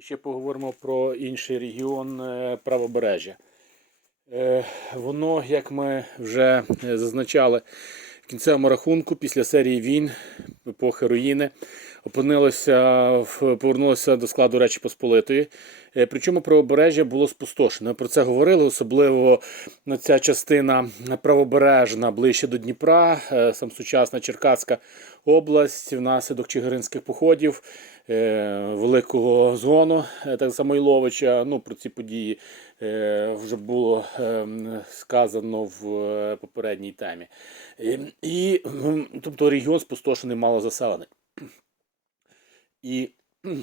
Ще поговоримо про інший регіон е, правобережжя. Е, Воно, як ми вже е, зазначали, в кінцевому рахунку після серії війн епохи руїни опинилося в- повернулося до складу Речі Посполитої. Е, Причому правобережжя було спустошено. Про це говорили, особливо ця частина правобережна ближче до Дніпра, е, сам сучасна Черкаська область внаслідок чигиринських походів. е, Великого згону так Самойловича. Ну про ці події вже було сказано в попередній темі. І тобто регіон спустошений мало заселений. І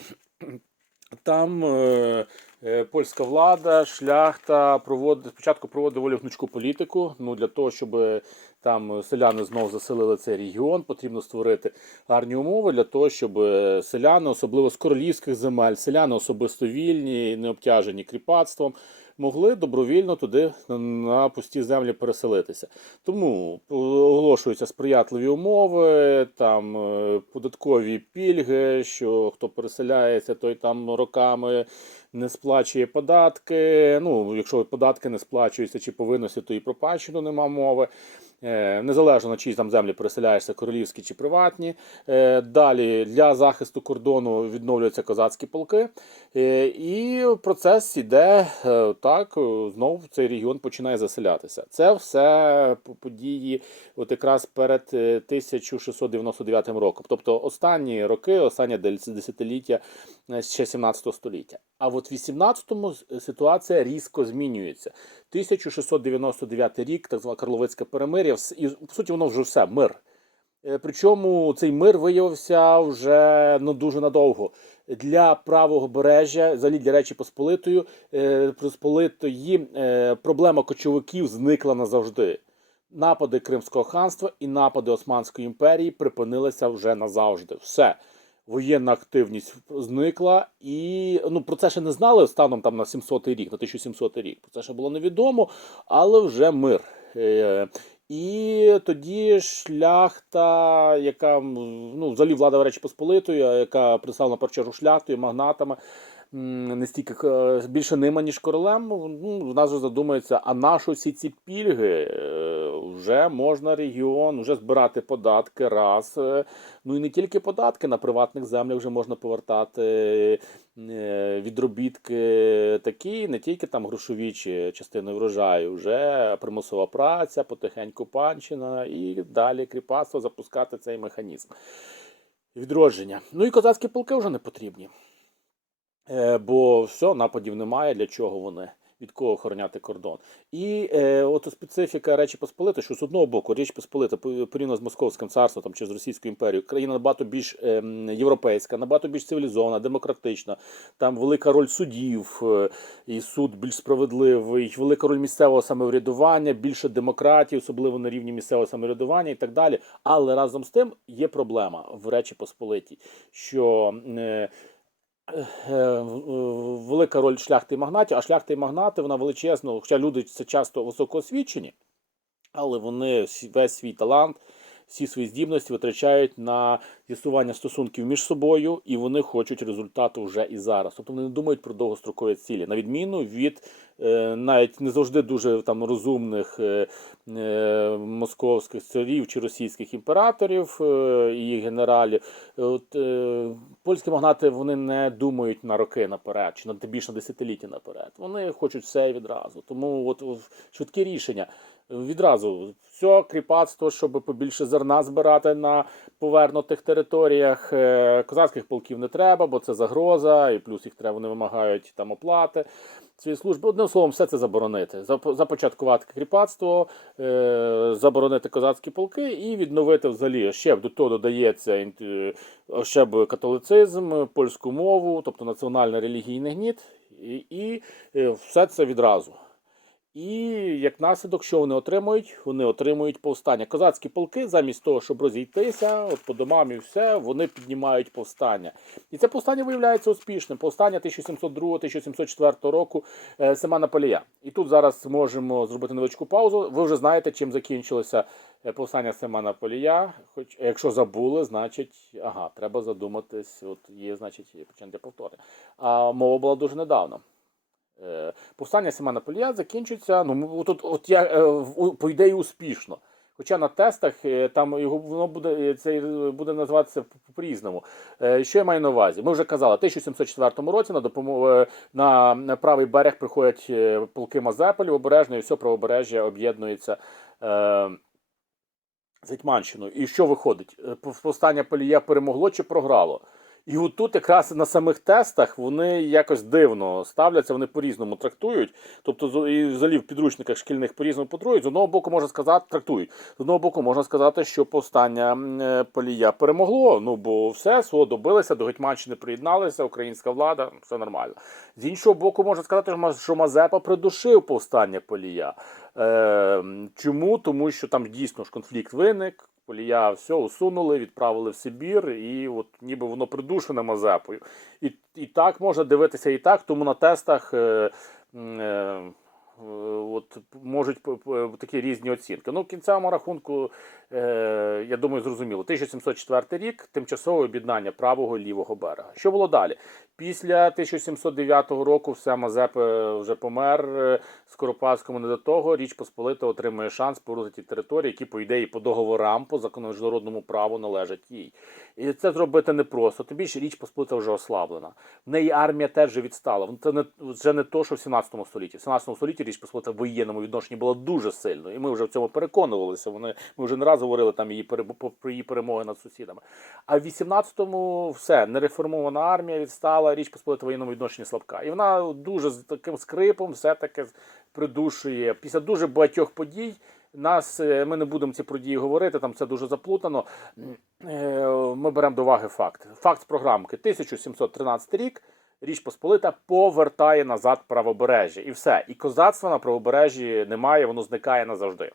там е, е, польська влада, шляхта проводить спочатку проводить доволі гнучку політику. Ну для того, щоб там селяни знову заселили цей регіон, потрібно створити гарні умови для того, щоб е, селяни, особливо з королівських земель, селяни особисто вільні, не обтяжені кріпацтвом, могли добровільно туди на- пусті землі переселитися. Тому оголошуються сприятливі умови, там е, податкові пільги, що хто переселяється, той там роками не сплачує податки. Ну, якщо податки не сплачуються чи повинності, то і про панщину нема мови. Е, Незалежно на чиї там землі переселяєшся, королівські чи приватні. Е, Далі для захисту кордону відновлюються козацькі полки. Е, І процес іде так, знову цей регіон починає заселятися. Це все по- події, от якраз перед е, 1699 роком. Тобто останні роки, останнє дес- десятиліття ще 17 століття. А от в 18-му ситуація різко змінюється. 1699 рік, так звана Карловицьке перемир'я, і по суті воно вже все мир. Е, Причому цей мир виявився вже ну дуже надовго. Для правого бережжя, взагалі для Речі Посполитої, е, Посполитої е, проблема кочовиків зникла назавжди. Напади Кримського ханства і напади Османської імперії припинилися вже назавжди. Все. Воєнна активність зникла, і ну про це ще не знали станом там на 700 рік, на 1700 рік. Про це ще було невідомо, але вже мир. Е, і тоді шляхта, яка ну, взагалі влада Речі Посполитої, яка представлена в першу чергу шляхтою, магнатами, не стільки е, більше ними, ніж королем, ну, в нас задумається, а нащо всі ці пільги? Вже можна регіон, вже збирати податки раз. е, Ну і не тільки податки, на приватних землях вже можна повертати е, відробітки такі, не тільки там грошові чи частини врожаю, вже примусова праця, потихеньку панщина і далі кріпацтво запускати цей механізм відродження. Ну і козацькі полки вже не потрібні. Е, Бо все, нападів немає, для чого вони? Від кого охороняти кордон? І е, от специфіка Речі Посполити, що з одного боку Річ Посполита порівняно з Московським царством там, чи з Російською імперією, країна набагато більш е, європейська, набагато більш цивілізована, демократична. Там велика роль судів, е, і суд більш справедливий, велика роль місцевого самоврядування, більше демократії, особливо на рівні місцевого самоврядування і так далі. Але разом з тим є проблема в Речі Посполитій, що е, велика роль шляхти і магнатів, а шляхти і магнати вона величезна, хоча люди це часто високоосвічені, але вони весь свій талант, всі свої здібності витрачають на з'ясування стосунків між собою, і вони хочуть результату вже і зараз. Тобто вони не думають про довгострокові цілі, на відміну від е, навіть не завжди дуже там розумних е, е, московських царів чи російських імператорів е, і генералів. От, е, польські магнати вони не думають на роки наперед, чи на більше на десятиліття наперед. Вони хочуть все відразу. Тому от швидкі рішення. Відразу все кріпацтво, щоб побільше зерна збирати на повернутих територіях. Е, Козацьких полків не треба, бо це загроза, і плюс їх треба, вони вимагають там оплати цієї служби. Одним словом, все це заборонити. Зап- Започаткувати кріпацтво, е, заборонити козацькі полки і відновити взагалі. Ще до того додається е, ще б католицизм, польську мову, тобто національний релігійний гніт, і, і е, все це відразу. І як наслідок, що вони отримують? Вони отримують повстання. Козацькі полки, замість того, щоб розійтися, от по домам і все, вони піднімають повстання. І це повстання виявляється успішним. Повстання 1702-1704 року е, Семена Полія. І тут зараз можемо зробити невеличку паузу. Ви вже знаєте, чим закінчилося е, повстання Семена Полія. Хоч якщо забули, значить, ага, треба задуматись. От є, значить, є повтори. А мова була дуже недавно. Е, Повстання Семена Полія закінчується. Ну, м- от, я е, по ідеї успішно. Хоча на тестах е, там його воно буде це буде називатися по- по-різному. Е, Що я маю на увазі? Ми вже казали, в 1704 році на допомогу на правий берег приходять полки Мазепи, обережно, і все правобережжя об'єднується е. І що виходить? Повстання Полія перемогло чи програло? І от тут якраз на самих тестах вони якось дивно ставляться, вони по-різному трактують. Тобто, і взагалі в підручниках шкільних по-різному потрують. З одного боку можна сказати, трактують. З одного боку можна сказати, що повстання е, Полія перемогло. Ну бо все свого добилися, до Гетьманщини приєдналися, українська влада, все нормально. З іншого боку, можна сказати, що Мазепа придушив повстання Полія. Е, чому? Тому що там дійсно ж конфлікт виник. Полія все усунули, відправили в Сибір, і от ніби воно придушене Мазепою. І, і так можна дивитися і так, тому на тестах е, е, е, от, можуть такі різні оцінки. Ну, кінцевому рахунку, е, я думаю, зрозуміло. 1704 рік тимчасове об'єднання правого і лівого берега. Що було далі? Після 1709 року все Мазепа вже помер. е, Скоропадському не до того. Річ Посполита отримує шанс повернути ті території, які, по ідеї, по договорам, по закону міжнародному праву належать їй. І це зробити непросто. Тобі ж Річ Посполита вже ослаблена. В неї армія теж відстала. Це не вже не то, що в 17 столітті. В 17 столітті Річ Посполита в воєнному відношенні була дуже сильною. І ми вже в цьому переконувалися. Вони ми вже не раз говорили там її про її перемоги над сусідами. А в 18-му все нереформована армія відстала. Річ Посполита воєнному відношенні слабка. І вона дуже з таким скрипом все таки придушує після дуже багатьох подій. Нас е, ми не будемо ці події говорити, там це дуже заплутано. Е, Ми беремо до уваги факт. Факт з програмки 1713 рік. Річ Посполита повертає назад правобережжя. І все. І козацтва на правобережжі немає, воно зникає назавжди.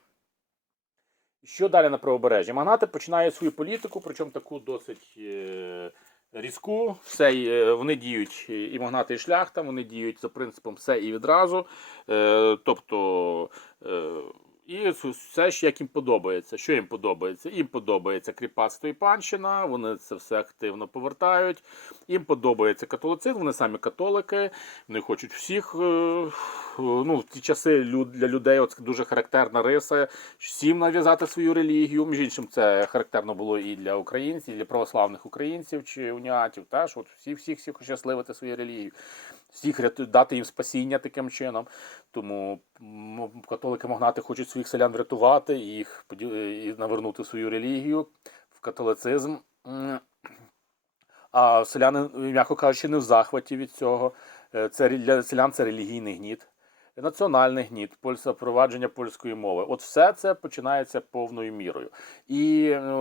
Що далі на правобережжі? Магнати починають свою політику, причому таку досить е, різку. Все, е, вони діють і магнати, і шляхта, вони діють за принципом все і відразу. Е, тобто. І все ж як їм подобається. Що їм подобається? Їм подобається кріпацтво і панщина, вони це все активно повертають. Їм подобається католицизм, вони самі католики, вони хочуть всіх. е, Ну, в ті часи для людей от дуже характерна риса, всім нав'язати свою релігію. Між іншим, це характерно було і для українців, і для православних українців чи уніатів. Теж от всіх всіх всіх ощасливити свою релігію, всіх дати їм спасіння таким чином. Тому м, католики магнати хочуть своїх селян врятувати, і їх поділ- і навернути свою релігію в католицизм. А селяни, м'яко кажучи, не в захваті від цього. Е, Це для селян це релігійний гніт, національний гніт, запровадження польської мови. От все це починається повною мірою. І е,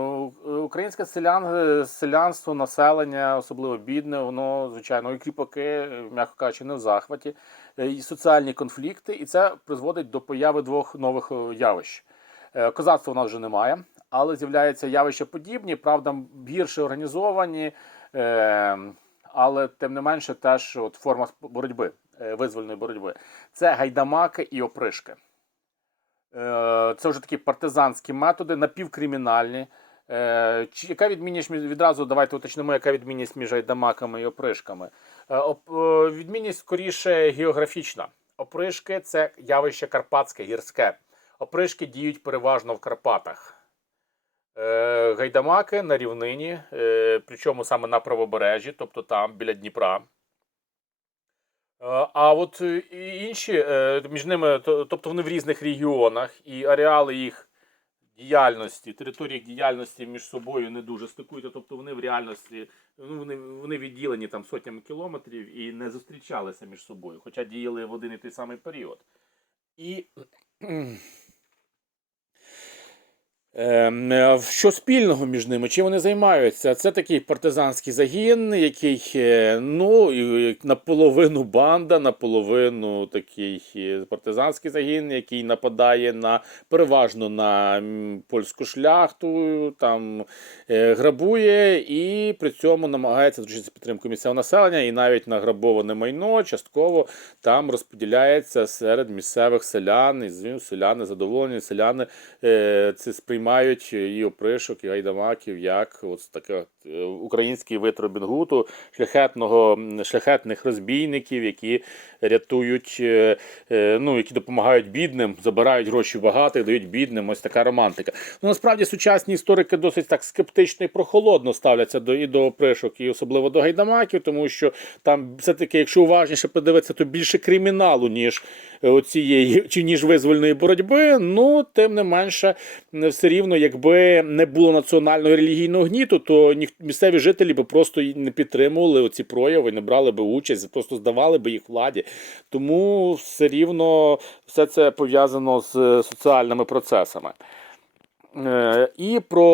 українське селян, селянство, населення, особливо бідне, воно, звичайно, і кріпаки, м'яко кажучи, не в захваті, Е, і соціальні конфлікти, і це призводить до появи двох нових е, явищ. Козацтва у нас вже немає, але з'являються явища подібні, правда, гірше організовані, але тим не менше теж от форма боротьби, визвольної боротьби. Це гайдамаки і опришки. Е, Це вже такі партизанські методи, напівкримінальні. Е, Яка відмінність відразу давайте уточнимо, яка відмінність між гайдамаками і опришками? Е, оп- е, Відмінність скоріше географічна. Опришки це явище карпатське, гірське. Опришки діють переважно в Карпатах. Е, Гайдамаки на рівнині, е, причому саме на правобережжі, тобто там біля Дніпра. Е, А от е, інші е, між ними, тобто вони в різних регіонах, і ареали їх діяльності, території їх діяльності між собою не дуже стикуються. Тобто вони в реальності ну, вони, вони відділені там сотнями кілометрів і не зустрічалися між собою, хоча діяли в один і той самий період. І Що спільного між ними? Чим вони займаються? Це такий партизанський загін, який е, ну, наполовину банда, наполовину такий е, партизанський загін, який нападає на переважно на польську шляхту, там е, грабує і при цьому намагається зручитися підтримку місцевого населення, і навіть награбоване майно частково там розподіляється серед місцевих селян, і селяни задоволені, селяни е, це сприймають сприймають і опришок, і гайдамаків як от таке е, український вид Робін Гуду, шляхетного, шляхетних розбійників, які рятують, е, е, ну, які допомагають бідним, забирають гроші багатих, дають бідним. Ось така романтика. Ну, насправді сучасні історики досить так скептично і прохолодно ставляться до і до опришок, і особливо до гайдамаків, тому що там все-таки, якщо уважніше подивитися, то більше криміналу, ніж оцієї чи ніж визвольної боротьби. Ну, тим не менше, все рівно, якби не було національного релігійного гніту, то місцеві жителі би просто не підтримували оці прояви, не брали би участь, просто здавали би їх владі. Тому все рівно все це пов'язано з соціальними процесами. Е, І про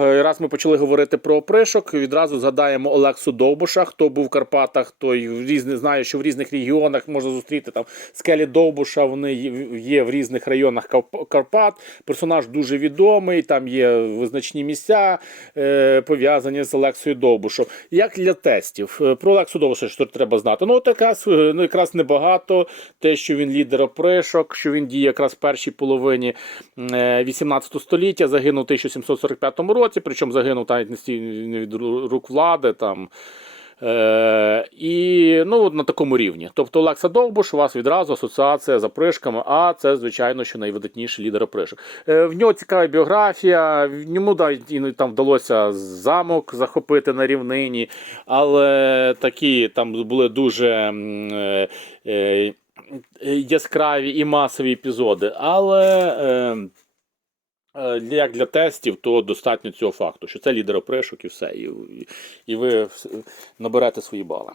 е, ми почали говорити про опришок, відразу згадаємо Олексу Довбуша. Хто був в Карпатах, той в різних знає, що в різних регіонах можна зустріти там скелі Довбуша. Вони є- в різних районах Карпат. Персонаж дуже відомий. Там є визначні місця е, пов'язані з Олексою Довбушем. Як для тестів Е, про Олексу Довбуша, що треба знати? Ну, от е, ну, якраз небагато. Те, що він лідер опришок, що він діє якраз в першій половині е, 18 століття, загинув у 1745 році, причому загинув навіть не від рук влади. Там. Е, і ну, на такому рівні. Тобто Олекса Довбуш, у вас відразу асоціація з опришками, а це, звичайно, що найвидатніший лідер опришок. Е, в нього цікава біографія, в ньому навіть там вдалося замок захопити на рівнині, але такі там були дуже. Е, е, яскраві і масові епізоди. Але е, як для тестів, то достатньо цього факту, що це лідер опришок і все. І, і ви наберете свої бали.